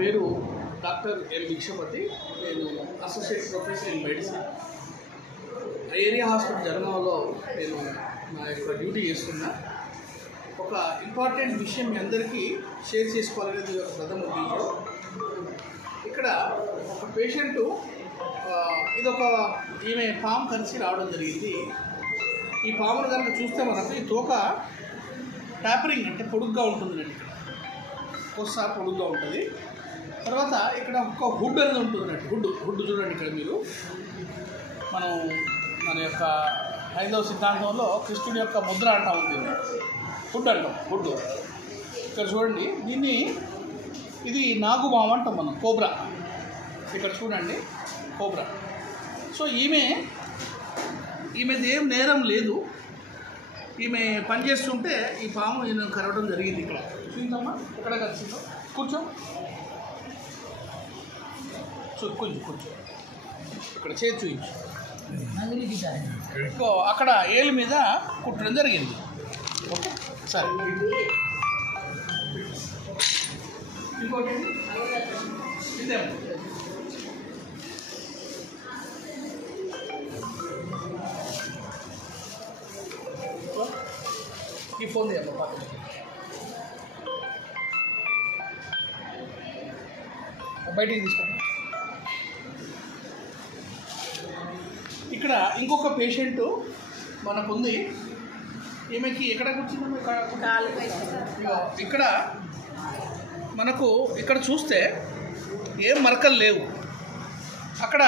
పేరు doctor M Bhikshapathi. నేను associate professor in medicine. Area hospital జనగాంలో నేను నా యొక్క డ్యూటీ చేస్తున్నా. ఒక ఇంపార్టెంట్ విషయం మీ అందరికీ షేర్ చేసుకోవాలనేది ఒక ప్రథమ ఉద్దేశం. ఇక్కడ ఒక పేషెంటు ఇదొక ఈమె పాము కలిసి రావడం జరిగింది. ఈ పామును కనుక చూస్తే మనకు ఈ తోక ట్యాపరింగ్ అంటే పొడుగ్గా ఉంటుందండి. ఇక్కడ కొస్సా పొడుగ్గా ఉంటుంది. తర్వాత ఇక్కడ ఒక హుడ్ అనేది ఉంటుందండి. హుడ్ చూడండి. ఇక్కడ మీరు మన యొక్క హైందవ సిద్ధాంతంలో కృష్ణుడి యొక్క ముద్ర అంటా ఉంది. హుడ్ అంటాం. హుడ్ ఇక్కడ చూడండి. ఇది నాగుబాము అంటాం మనం. కోబ్రా ఇక్కడ చూడండి. కోబ్రా. సో ఈమెది ఏం నేరం లేదు. ఈమె పనిచేస్తుంటే ఈ పాము నేను కరవడం జరిగింది. ఇక్కడ చూద్దామా ఎక్కడ కలిసిందో. కూర్చో. కూర్చో. ఇక్కడ చేతి చూపించు. అక్కడ ఏలు మీద కుట్టడం జరిగింది. ఓకే సరే. ఇంకోటి ఇదే ఈ ఫోన్ తీయమ్మా. బయటికి తీసుకోండి. ఇక్కడ ఇంకొక పేషెంటు మనకుంది. ఈమెకి ఎక్కడ కూర్చుంది? ఇక్కడ మనకు ఇక్కడ చూస్తే ఏం మరకలు లేవు. అక్కడ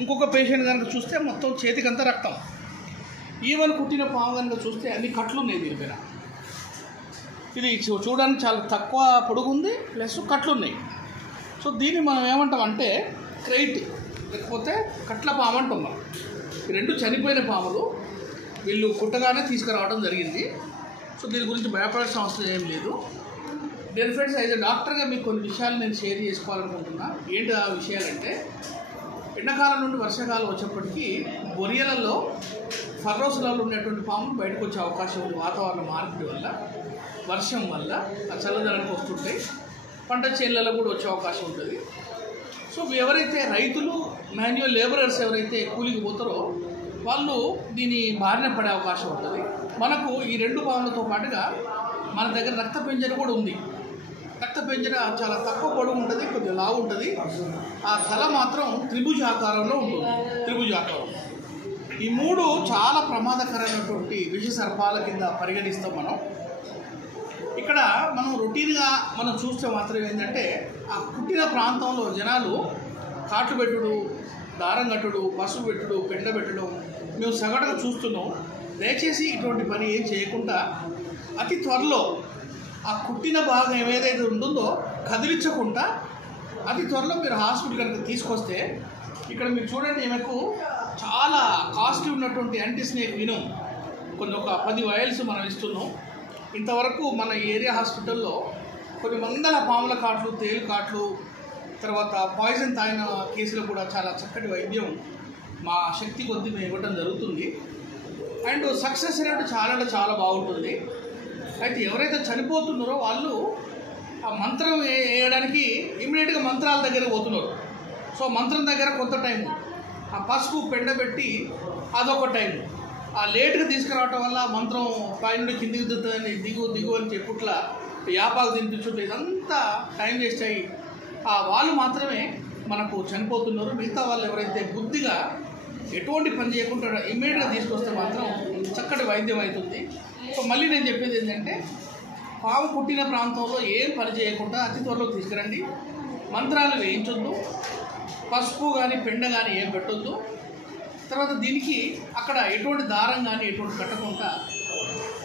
ఇంకొక పేషెంట్ కనుక చూస్తే మొత్తం చేతికంతా రక్తం. ఈవెన్ కుట్టిన పాము కనుక చూస్తే అన్ని కట్లు ఉన్నాయి దీనిపైన. ఇది చూడడానికి చాలా తక్కువ పొడుగుంది, ప్లస్ కట్లు ఉన్నాయి. సో దీన్ని మనం ఏమంటామంటే క్రైట్ లేకపోతే కట్ల పాము అంటున్నాం. ఈ రెండు చనిపోయిన పాములు వీళ్ళు కుట్టగానే తీసుకురావడం జరిగింది. సో దీని గురించి భయపడాల్సిన అవసరం ఏం లేదు. డియర్ ఫ్రెండ్స్, యాజ్ ఎ డాక్టర్గా మీకు కొన్ని విషయాలు నేను షేర్ చేసుకోవాలనుకుంటున్నా. ఏంటి ఆ విషయాలంటే, ఎండాకాలం నుండి వర్షాకాలం వచ్చేప్పటికీ బొరియలలో ఫర్రోసులలో ఉండేటువంటి పాములు బయటకు వచ్చే అవకాశం ఉంది. వాతావరణ మార్పిడి వల్ల, వర్షం వల్ల ఆ చల్లదనానికి వస్తుంటాయి. పంట చేనులలో కూడా వచ్చే అవకాశం ఉంటుంది. సో ఎవరైతే రైతులు, మాన్యువల్ లేబరర్స్ ఎవరైతే కూలికి పోతారో వాళ్ళు దీని బారిన పడే అవకాశం ఉంటుంది. మనకు ఈ రెండు పాములతో పాటుగా మన దగ్గర రక్త పెంజర కూడా ఉంది. రక్త పెంజర చాలా తక్కువ పొడవు ఉంటుంది, కొద్దిగా లావు ఉంటుంది. ఆ తల మాత్రం త్రిభుజాకారంలో ఉంటుంది. త్రిభుజాకారం. ఈ మూడు చాలా ప్రమాదకరమైనటువంటి విష సర్పాల కింద పరిగణిస్తాం మనం. ఇక్కడ మనం రొటీన్గా మనం చూస్తే మాత్రం ఏంటంటే, ఆ పుట్టిన ప్రాంతంలో జనాలు కాట్లు పెట్టుడు, దారం కట్టుడు, పసుపు పెట్టుడు, పెండ పెట్టడం మేము సగటుగా చూస్తున్నాం. దయచేసి ఇటువంటి పని ఏం చేయకుండా అతి త్వరలో ఆ కుట్టిన భాగం ఏదైతే ఉంటుందో కదిలించకుండా అతి త్వరలో మీరు హాస్పిటల్ కనుక తీసుకొస్తే, ఇక్కడ మీరు చూడండి, ఈమెకు చాలా కాస్ట్లీ ఉన్నటువంటి యాంటీ స్నేక్ వినం ఒక 10 వైల్స్ మనం ఇస్తున్నాం. ఇంతవరకు మన ఏరియా హాస్పిటల్లో కొన్ని వందల పాముల కాట్లు, తేలు కాట్లు, తర్వాత పాయిజన్ తాగిన కేసులో కూడా చాలా చక్కటి వైద్యం మా శక్తి కొద్దీ మేము ఇవ్వడం జరుగుతుంది. అండ్ సక్సెస్ రేట్ చాలా బాగుంటుంది. అయితే ఎవరైతే చనిపోతున్నారో వాళ్ళు ఆ మంత్రం వేయడానికి ఇమ్మీడియట్గా మంత్రాల దగ్గర పోతున్నారు. సో మంత్రం దగ్గర కొంత టైము, ఆ పసుపు పెండబెట్టి అదొక టైము, ఆ లేట్గా తీసుకురావటం వల్ల మంత్రం పైనుండి కిందికి దిగుతుందని దిగు అని చెప్పుట్లా యాపాకు తినిపించుంటే ఇదంతా టైం వేస్ట్ అయ్యి వాళ్ళు మాత్రమే మనకు చనిపోతున్నారు. మిగతా వాళ్ళు ఎవరైతే బుద్ధిగా ఎటువంటి పని చేయకుండా ఇమ్మీడియట్గా తీసుకొస్తే మాత్రం చక్కటి వైద్యం అవుతుంది. సో మళ్ళీ నేను చెప్పేది ఏంటంటే, పాము పుట్టిన ప్రాంతంలో ఏం పని చేయకుండా అతి త్వరలో తీసుకురండి. మంత్రాలు వేయించొద్దు, పసుపు కానీ పెండ కానీ ఏం పెట్టొద్దు. తర్వాత దీనికి అక్కడ ఎటువంటి దారం కానీ ఎటువంటి కట్టకుండా,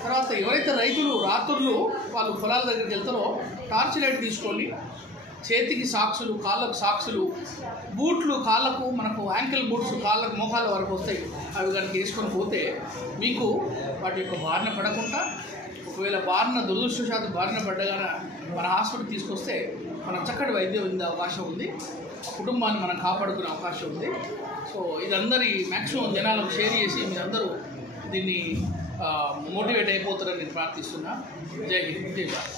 తర్వాత ఎవరైతే రైతులు రాత్రులు వాళ్ళు పొలాల దగ్గరికి వెళ్తారో టార్చ్ లైట్ తీసుకొని చేతికి సాక్సులు, కాళ్ళకు సాక్సులు, బూట్లు కాళ్ళకు మనకు యాంకిల్ బూట్స్ కాళ్ళకు మోకాళ్ళ వరకు వస్తాయి. అవి కనుక వేసుకొని పోతే మీకు వాటి యొక్క బారిన పడకుండా, ఒకవేళ దురదృష్టవశాత్తు బారిన పడ్డగానే మన హాస్పిటల్ తీసుకొస్తే మనం చక్కటి వైద్యం ఉండే అవకాశం ఉంది. కుటుంబాన్ని మనం కాపాడుకునే అవకాశం ఉంది. సో ఇదందరి మ్యాక్సిమం జనాలకు షేర్ చేసి మీరందరూ దీన్ని మోటివేట్ అయిపోతారని నేను ప్రార్థిస్తున్నా. జై హింద్, జై భారత్.